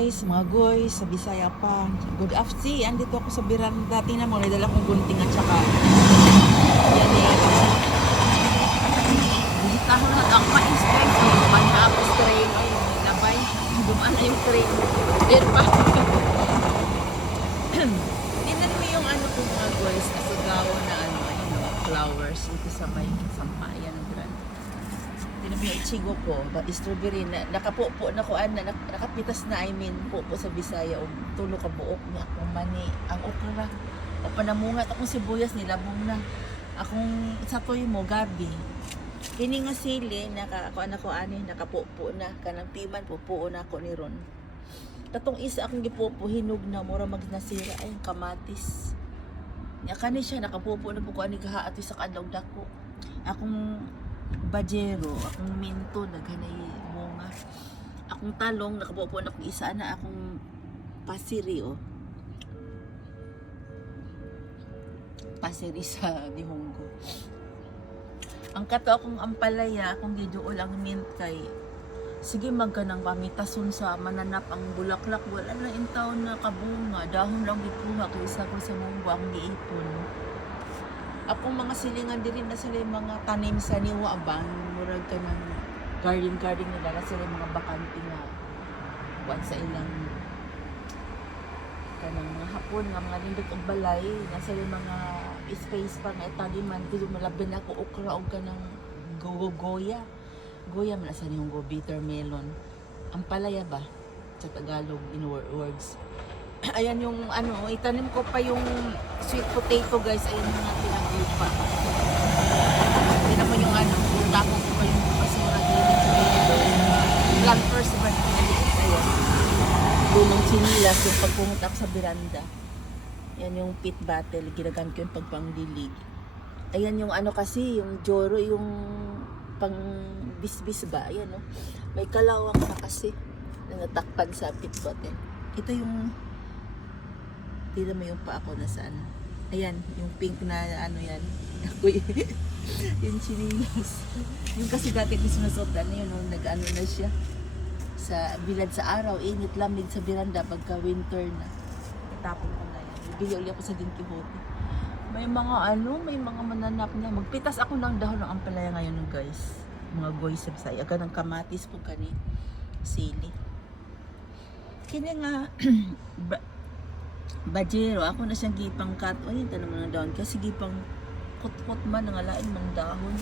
guys, mga goy, sa Bisaya pa. Good afternoon, andito ako sa Biranda. Tingnan mo, may dala kong gunting at saka yan eh. Bisitahan na ang mais guys. Dumaan na ako sa train. Ay, nabay. Dumaan na yung train. Then pa. Tingnan mo yung ano ko mga guys. Kasigaw na ano, ayun, mga flowers. Ito sa may sampayan ng Grand. Yung ichigo ko, strawberry na nakapupo na ko nakapitas na pupo sa Bisaya og tulo ka buok ni akong mani ang okra o panamungat akong sibuyas nilabong na akong satoy mo gabi kini nga sili nakapupo na kanang piman pupuo na ko ni ron katong isa akong gipupo hinog na mura magnasira ay kamatis nya kani siya nakapupo na po ko ani gaha ato sa kadlaw dako akong bajero, akong minto, naghanay bunga. Akong talong, nakapupo na akong isa na akong pasiri, oh. Pasiri sa Dihonggo. Ang kato akong ampalaya, akong giduol ang mint kay sige magkanang pamitason sa mananap ang bulaklak. Wala na intaw na kabunga. Dahon lang gikuha kay isa ko sa munggo ang giipon. Akong mga silingan diri na sila yung mga tanim sa niwa abang murag ka ng garden nila na sila yung mga bakante nga buwan sa ilang kanang mga hapon nga mga lindot og balay na sila yung mga space pa nga italiman dito malabin ako okra og kanang goya man sa niyong go bitter melon ang palaya ba sa Tagalog in words. Ayan yung ano, itanim ko pa yung sweet potato guys, ayan yung mga pinaglupa. Tignan mo yung ano, tapos ko pa yung basura dito. Planters ba? Ayan. Lumang chinilas yung pagpungot ako sa Biranda. Ayan yung pit battle, ginagamit ko yung pagpangdilig. Ayan yung ano kasi, yung joro, yung pang bisbis ba? Ayan no? May kalawang na kasi na natakpan sa pit battle. Ito yung tira mo yung pa ako na saan. Ayan, yung pink na ano yan. Yung chinilas. Yung kasi dati ko sinasot na yun, nag-ano na siya. Sa bilad sa araw, init lamig sa Biranda pagka winter na. Itapon ko na yan. Bili ulit ako sa Don Quijote. May mga ano, may mga mananap niya. Magpitas ako ng dahon ng ampalaya ngayon guys. Mga goy sa Bisaya. Aga ng kamatis po kani. Sili. Kini nga, bajero, ako na siyang gipang cut. Ay, ito naman ang dahon. Kasi gipang kot-kot man, nangalain man dahon.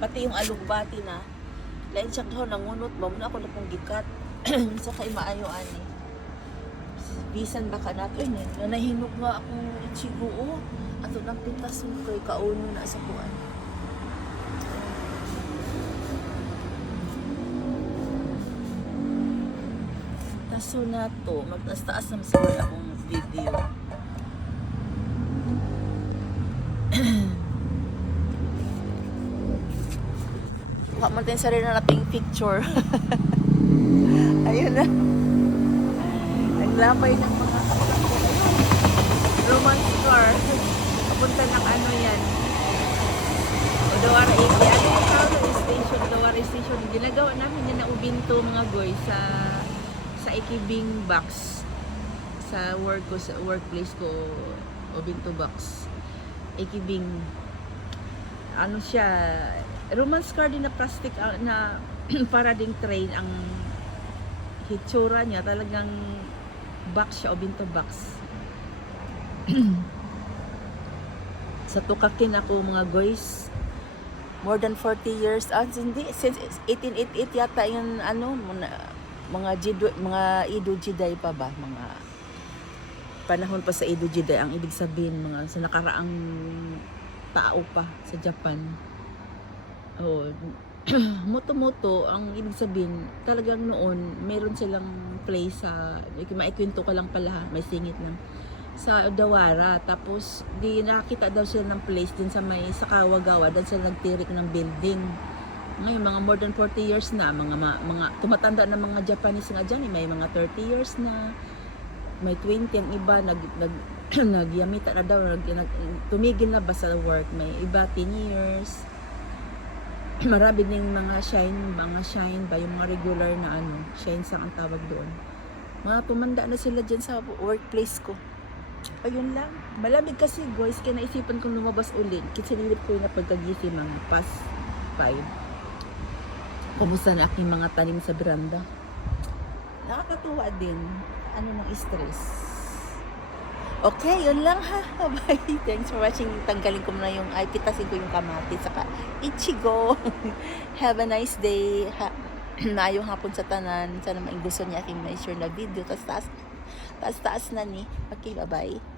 Pati yung alugbati na, lain siyang dahon, nangunot ba? Muna ako na pong gikat. Sa kay maayo, ani. Bisan baka nato, ay, nanahinog nga akong ichigo, oh. Ato ng pintas mo kay kauno na sa kuan. Taso na to, magtaas-taas naman siguro akong video. Kuha mo tayo sarili na nating picture. Ayun na. Naglapay ng mga romance car. Papunta ng ano yan. Odawara Iki. Ano yung tawag station? Odawara station. Ginagawa namin yan na ubinto mga goy sa Ikibing box. Sa workplace ko ubinto box. Ikibing ano siya romance car din na plastic na para ding train ang hitsura niya talagang box siya ubinto box. Sa tukakin ako mga guys more than 40 years hindi since 1888 yata yung ano mga Edo Jiday pa ba mga panahon pa sa Edo Jiday ang ibig sabihin mga sa nakaraang tao pa sa Japan. Oh, moto ang ibig sabihin talagang noon meron silang place sa maikwento ka lang pala may singit lang sa Odawara tapos di nakita daw sila ng place din sa may Sakawagawa dahil sila nagtirik ng building. Ngayon mga more than 40 years na mga tumatanda na mga Japanese nga dyan may mga 30 years na may 20 ang iba nagyamita na daw tumigil na ba sa work may iba 10 years marami ding mga shine ba yung mga regular na shine sang ang tawag doon Mga tumanda na sila dyan sa workplace ko. Ayun lang. Malamig kasi guys, kaya naisipan kong lumabas ulit. Kitsinilip ko yung napagkagising mga past 5. Kumusta na aking mga tanim sa veranda. Nakakatuwa din. Ano ng stress. Okay, yun lang ha. Bye. Thanks for watching. Tanggalin ko muna yung, pitasin ko yung kamatis saka ichigo. Have a nice day. Maayong hapon sa tanan. Sana maing gusto niya aking ma-share na video. Taas na ni. Okay, bye-bye.